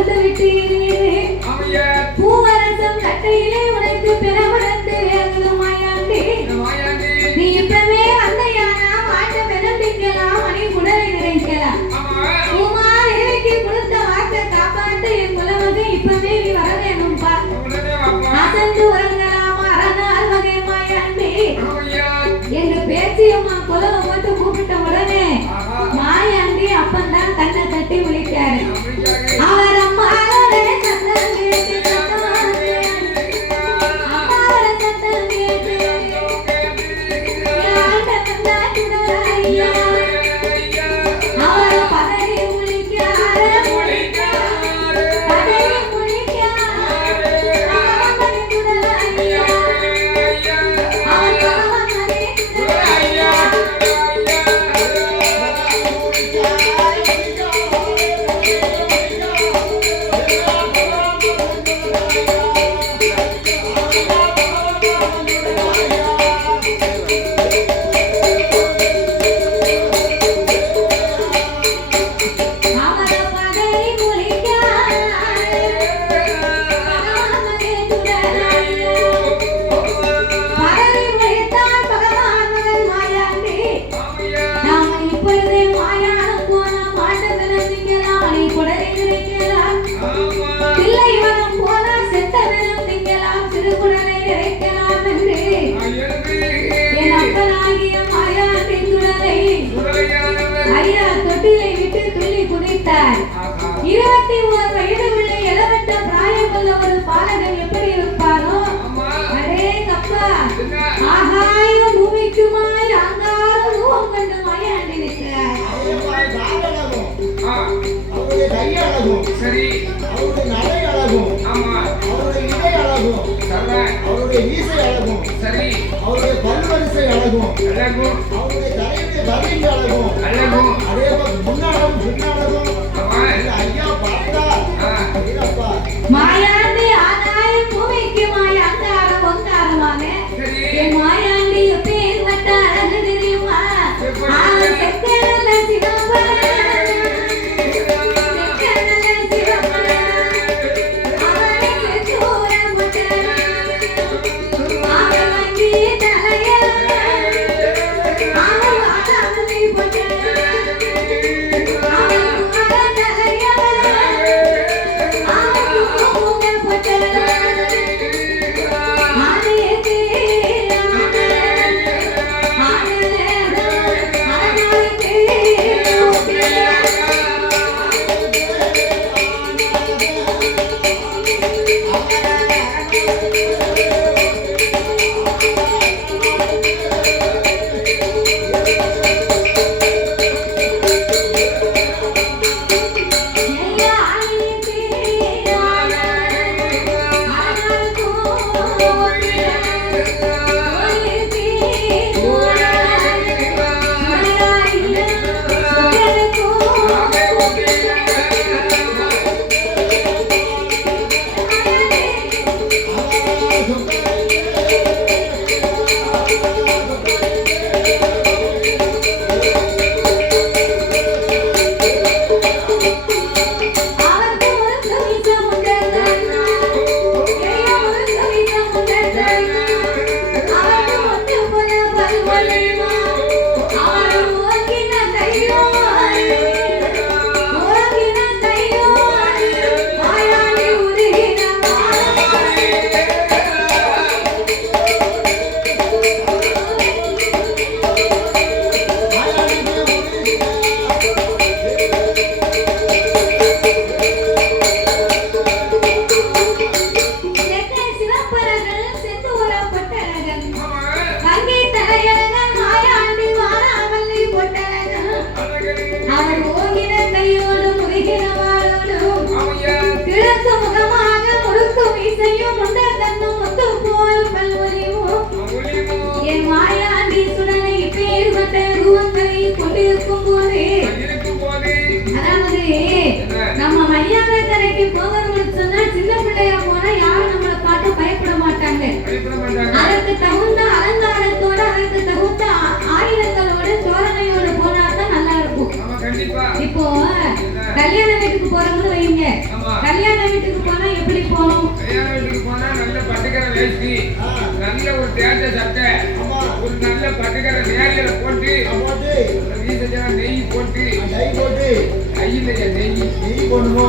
மறந்து விட்டீர். பூவரசம் கட்டையிலே உடைத்து பெறமடந்து மாயாண்டி. நீ இப்பவே அன்னையானா மாட்ட வெதம் திங்கலாம் அணி உடலை நிறைக்கலாம் உமார் இலக்கி கொடுத்த வார்த்தை காப்பாத்த என் புலவகை இப்பவே நீ வர வேணும்பா அசந்து உறங்கலாமா அறநாள் வகை மாயாண்டி. எங்க பேச்சியம்மா புலவை மட்டும் கூப்பிட்ட உடனே மாயாண்டி அப்பந்தான் கண்ணை தட்டி விழிக்காரு பாலகன் எப்படி இருப்பாரோ? அரே கப்பா. ஆகாய பூமிக்குமாய் ஆங்கார ரூபம் கண்டுமாய் ஆண்டு நிற்கிறார் அவருடைய நடை அழகும் அவருடைய இடை அழகும் அவருடைய ஈசை அழகும் சரி. அவருடைய பல்வரிசை அழகும். அழகும் வேலைக்கு போகிறவங்களுக்கு சொன்னா சின்ன பிள்ளையா போனா யாரும் நம்மளை பார்த்து பயப்பட மாட்டாங்க. அதற்கு தகுந்த அலங்காரத்தோட அதற்கு தகுந்த ஆயுதங்களோட தோரணையோட போனா தான் நல்லா இருக்கும். இப்போ கல்யாண வீட்டுக்கு போறவங்களும் வைங்க கல்யாண வீட்டுக்கு போனா எப்படி போகணும்? கல்யாண வீட்டுக்கு போனா நல்ல பட்டுக்கிற வேஷ்டி நல்ல ஒரு தேர்ந்த சட்டை ஒரு நல்ல பட்டுக்கிற நேரில போட்டு நெய் போட்டு நெய் போட்டு. ஐயில் நெய் நெய் போடணுமா